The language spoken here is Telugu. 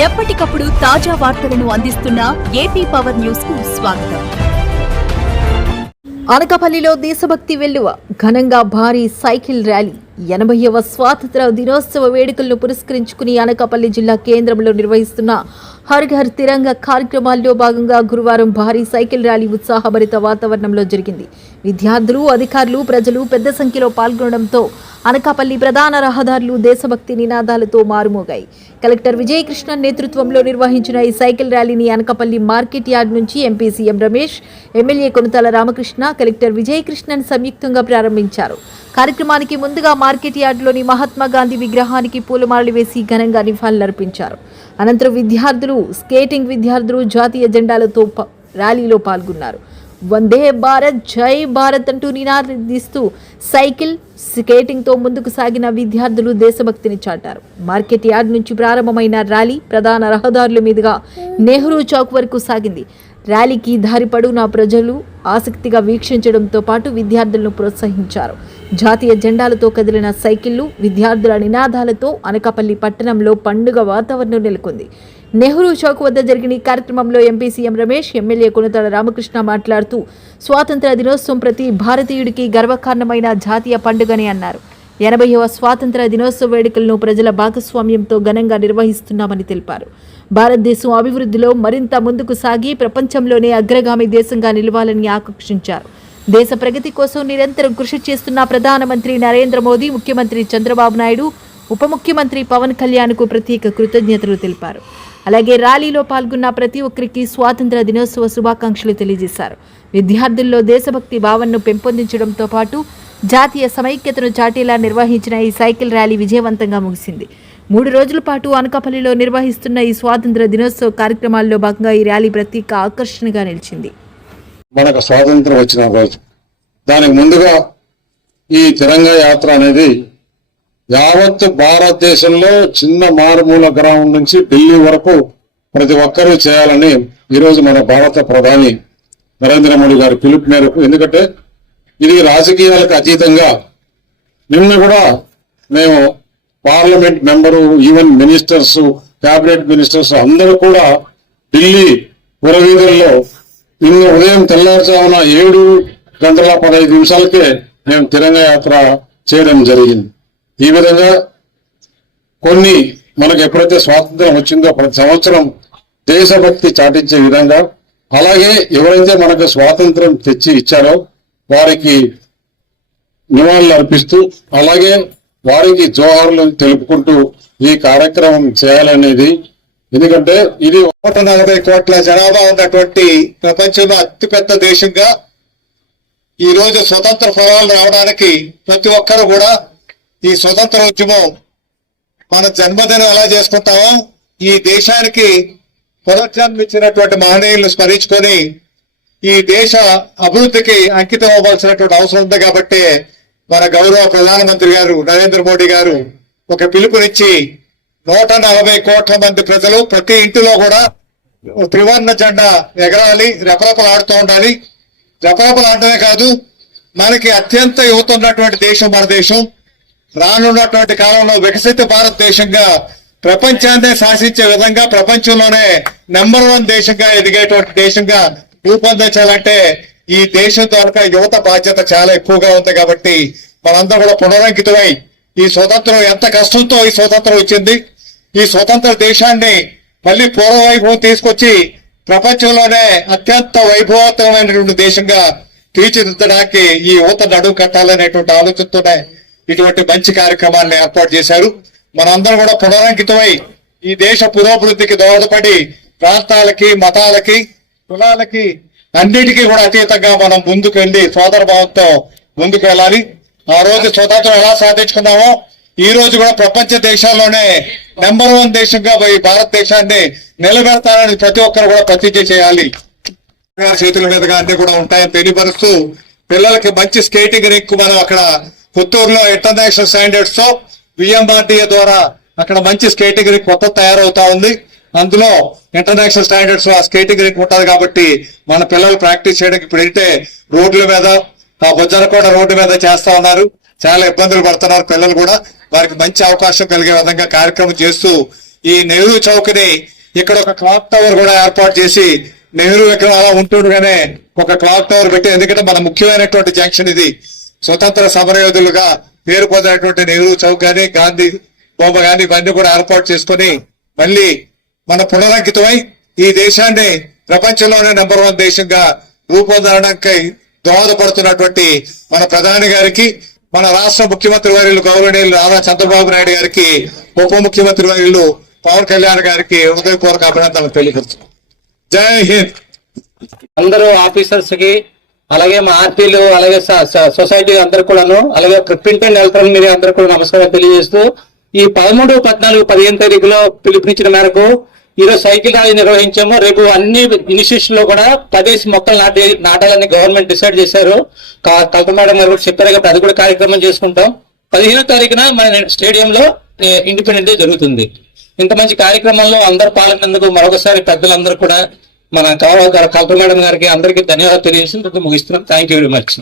ఎప్పటికప్పుడు తాజా వార్తలను అందిస్తున్న ఏపీ పవర్ న్యూస్ కు స్వాగతం. అనకాపల్లిలో దేశభక్తి వెల్లువ ఘనంగా భారీ సైకిల్ ర్యాలీ 80వ స్వాతంత్ర దినోత్సవ వేడుకలను పురస్కరించుకుని అనకాపల్లి జిల్లా కేంద్రంలో నిర్వహిస్తున్న హర్ ఘర్ తిరంగా కార్యక్రమాల్లో భాగంగా గురువారం భారీ సైకిల్ ర్యాలీ ఉత్సాహభరిత వాతావరణంలో జరిగింది. విద్యార్థులు, అధికారులు, ప్రజలు పెద్ద సంఖ్యలో పాల్గొనడంతో అనకాపల్లి ప్రధాన రహదారులు దేశభక్తి నినాదాలతో మారుమోగాయి. కలెక్టర్ విజయకృష్ణన్ నేతృత్వంలో నిర్వహించిన ఈ సైకిల్ ర్యాలీని అనకాపల్లి మార్కెట్ యార్డ్ నుంచి MP CM Ramesh, MLA Konathala Ramakrishna, collector Vijayakrishnan సంయుక్తంగా ప్రారంభించారు. కార్యక్రమానికి ముందుగా మార్కెట్ యార్డులోని మహాత్మా గాంధీ విగ్రహానికి పూలమాలలు వేసి ఘనంగా నివాళులర్పించారు. అనంతరం స్కేటింగ్ విద్యార్థులు జాతీయ జెండాలతో ర్యాలీలో పాల్గొన్నారు. వందే భారత్, జై భారత్ అంటూ నినాదిస్తూ సైకిల్, స్కేటింగ్తో ముందుకు సాగిన విద్యార్థులు దేశభక్తిని చాటారు. మార్కెట్ యార్డ్ నుంచి ప్రారంభమైన ర్యాలీ ప్రధాన రహదారుల మీదుగా నెహ్రూ చౌక్ వరకు సాగింది. ర్యాలీకి దారి పొడవునా ప్రజలు ఆసక్తిగా వీక్షించడంతో పాటు విద్యార్థులను ప్రోత్సహించారు. జాతీయ జెండాలతో కదిలిన సైకిళ్లు, విద్యార్థుల నినాదాలతో అనకాపల్లి పట్టణంలో పండుగ వాతావరణం నెలకొంది. నెహ్రూ చౌక్ వద్ద జరిగిన ఈ కార్యక్రమంలో MP CM Ramesh, MLA Konathala Ramakrishna మాట్లాడుతూ స్వాతంత్ర దినోత్సవం ప్రతి భారతీయుడికి గర్వకారణమైన జాతీయ పండుగని అన్నారు. 80వ స్వాతంత్ర దినోత్సవ వేడుకలను ప్రజల భాగస్వామ్యంతో ఘనంగా నిర్వహిస్తున్నామని తెలిపారు. భారతదేశం అభివృద్ధిలో మరింత ముందుకు సాగి ప్రపంచంలోనే అగ్రగామి దేశంగా నిలవాలని ఆకాంక్షించారు. దేశ ప్రగతి కోసం నిరంతరం కృషి చేస్తున్న ప్రధానమంత్రి నరేంద్ర మోదీ, ముఖ్యమంత్రి చంద్రబాబు నాయుడు, ఉప ముఖ్యమంత్రి పవన్ కళ్యాణ్కు ప్రత్యేక కృతజ్ఞతలు తెలిపారు. అలాగే ర్యాలీలో పాల్గొన్న ప్రతి ఒక్కరికి స్వాతంత్ర దినోత్సవ శుభాకాంక్షలు తెలియజేశారు. విద్యార్థుల్లో దేశభక్తి భావనను పెంపొందించడంతో పాటు జాతీయ సమైక్యతను చాటేలా నిర్వహించిన ఈ సైకిల్ ర్యాలీ విజయవంతంగా ముగిసింది. 3 రోజుల పాటు అనకాపల్లిలో నిర్వహిస్తున్న ఈ స్వాతంత్ర దినోత్సవ కార్యక్రమాల్లో భాగంగా ఈ ర్యాలీ ప్రత్యేక ఆకర్షణగా నిలిచింది. మనకు స్వాతంత్రం వచ్చిన రోజు, దానికి ముందుగా ఈ తిరంగా యాత్ర అనేది యావత్ భారతదేశంలో చిన్న మారుమూల గ్రామం నుంచి ఢిల్లీ వరకు ప్రతి ఒక్కరూ చేయాలని ఈరోజు మన భారత ప్రధాని నరేంద్ర మోడీ గారి పిలుపు మేరకు, ఎందుకంటే ఇది రాజకీయాలకు అతీతంగా నిన్న కూడా మేము parliament member, even ministers, cabinet ministers అందరూ కూడా ఢిల్లీ పురవీధుల్లో నిన్న ఉదయం తెల్లారుజామున 7:15 మేము తిరంగా యాత్ర చేయడం జరిగింది. ఈ విధంగా కొన్ని మనకు ఎప్పుడైతే స్వాతంత్రం వచ్చిందో ప్రతి సంవత్సరం దేశభక్తి చాటించే విధంగా, అలాగే ఎవరైతే మనకు స్వాతంత్రం తెచ్చి ఇచ్చారో వారికి నివాళులు అర్పిస్తూ, అలాగే వారికి జోహార్లు తెలుపుకుంటూ ఈ కార్యక్రమం చేయాలనేది. ఎందుకంటే ఇది 140 కోట్ల జనాభా ఉన్నటువంటి ప్రపంచంలో అతిపెద్ద దేశంగా ఈ రోజు స్వతంత్ర ఫలాలు రావడానికి ప్రతి ఒక్కరు కూడా ఈ స్వతంత్ర ఉద్యమం మన జన్మదినం ఎలా చేసుకుంటామో ఈ దేశానికి పునర్జన్మిచ్చినటువంటి మహనీయులను స్మరించుకొని ఈ దేశ అభివృద్ధికి అంకితం అవ్వాల్సినటువంటి అవసరం ఉంది. కాబట్టి మన గౌరవ ప్రధానమంత్రి గారు నరేంద్ర మోడీ గారు ఒక పిలుపునిచ్చి 140 కోట్ల మంది ప్రజలు ప్రతి ఇంటిలో కూడా త్రివర్ణ జెండా ఎగరాలి, రెపరెపలాడుతూ ఉండాలి. రెపరెపలాడటమే కాదు, మనకి అత్యంత యువత ఉన్నటువంటి దేశం మన దేశం. రానున్నటువంటి కాలంలో వికసిత భారతదేశంగా ప్రపంచాన్నే శాసించే విధంగా, ప్రపంచంలోనే నెంబర్ 1 దేశంగా ఎదిగేటువంటి దేశంగా రూపొందించాలంటే ఈ దేశం ద్వారా యువత బాధ్యత చాలా ఎక్కువగా ఉంది. కాబట్టి మనందరం కూడా పునరంకితమై ఈ స్వతంత్రం ఎంత కష్టంతో ఈ స్వతంత్రం వచ్చింది, ఈ స్వతంత్ర దేశాన్ని మళ్ళీ పూర్వవైభవం తీసుకొచ్చి ప్రపంచంలోనే అత్యంత వైభవోత్తమైనటువంటి దేశంగా తీర్చిదిద్దడానికి ఈ యువత నడుము కట్టాలనేటువంటి ఆలోచనతోనే ఇటువంటి మంచి కార్యక్రమాన్ని ఏర్పాటు చేశారు. మనందరం కూడా పునరంకితమై ఈ దేశ పురోభివృద్ధికి దోహదపడి ప్రాంతాలకి, మతాలకి, కులాలకి అన్నిటికీ కూడా అతీతంగా మనం ముందుకు వెళ్లి సోదర భావంతో ముందుకు వెళ్ళాలి. ఆ రోజు స్వతంత్రం ఎలా సాధించుకున్నామో ఈ రోజు కూడా ప్రపంచ దేశాల్లోనే నెంబర్ 1 దేశంగా పోయి భారతదేశాన్ని నిలబెడతారని ప్రతి ఒక్కరు కూడా ప్రతిజ్ఞ చేయాలి. చేతుల మీదుగా అన్ని కూడా ఉంటాయని తెలియపరుస్తూ పిల్లలకి మంచి స్కేటింగ్ రింక్ మనం అక్కడ పుత్తూరులో ఇంటర్నేషనల్ స్టాండర్డ్స్ తో విఎంఆర్డీఏ ద్వారా అక్కడ మంచి స్కేటింగ్ రింక్ కొత్త తయారవుతా ఉంది. అందులో ఇంటర్నేషనల్ స్టాండర్డ్స్ ఆ స్కేటింగ్ రింక్ ఉంటుంది కాబట్టి మన పిల్లలు ప్రాక్టీస్ చేయడానికి ఇప్పుడైతే రోడ్ల మీద, ఆ బొజ్జనకోట రోడ్డు మీద చేస్తా ఉన్నారు. చాలా ఇబ్బందులు పడుతున్నారు పిల్లలు కూడా. వారికి మంచి అవకాశం కలిగే విధంగా కార్యక్రమం చేస్తూ ఈ నెహ్రూ చౌక్ ని ఇక్కడ ఒక క్లాక్ టవర్ కూడా ఏర్పాటు చేసి నెహ్రూ విగ్రహం అలా ఉంటుండగానే ఒక క్లాక్ టవర్ పెట్టి, ఎందుకంటే మన ముఖ్యమైనటువంటి జంక్షన్ ఇది, స్వతంత్ర సమరయోధులుగా పేరు పొందినటువంటి నెహ్రూ చౌక్ గాని గాంధీ బొమ్మ గాని ఇవన్నీ కూడా ఏర్పాటు చేసుకొని మళ్ళీ మన పునరంకితమై ఈ దేశాన్ని ప్రపంచంలోనే నెంబర్ 1 దేశంగా రూపొందడానికి దోహదపడుతున్నటువంటి మన ప్రధాని గారికి, మన రాష్ట్ర ముఖ్యమంత్రి వర్యులు గౌరవనీయులు నారా చంద్రబాబు నాయుడు గారికి, ఉప ముఖ్యమంత్రి వర్యులు పవన్ కళ్యాణ్ గారికి హృదయపూర్వక అభినందనలు తెలియపరుస్తున్నాం. జై హింద్. అందరూ ఆఫీసర్స్ కి, అలాగే మా ఆర్టీలు, అలాగే సొసైటీ అందరు కూడాను, అలాగే ప్రింట్ అండ్ ఎలక్ట్రానిక్ మీడియా అందరూ కూడా నమస్కారం తెలియజేస్తూ, ఈ 13, 14, 15 తారీఖులో పిలుపునిచ్చిన మేరకు ఈరోజు సైకిల్ ర్యాలీ నిర్వహించాము. రేపు అన్ని ఇన్స్టిట్యూషన్ లో కూడా 10 మొక్కలు నాటాలని గవర్నమెంట్ డిసైడ్ చేశారు. కలెక్టర్ మేడం గారు కూడా చెప్పారు కాబట్టి అది కూడా కార్యక్రమం చేసుకుంటాం. 15వ తారీఖున మన స్టేడియంలో ఇండిపెండెన్స్ డే జరుగుతుంది. ఇంత మంచి కార్యక్రమంలో అందరు పాల్గొన్నందుకు మరొకసారి పెద్దలందరూ కూడా మన కలెక్టర్ మేడం గారికి అందరికీ ధన్యవాదాలు తెలియజేసి ముగిస్తున్నాం. Thank you very much.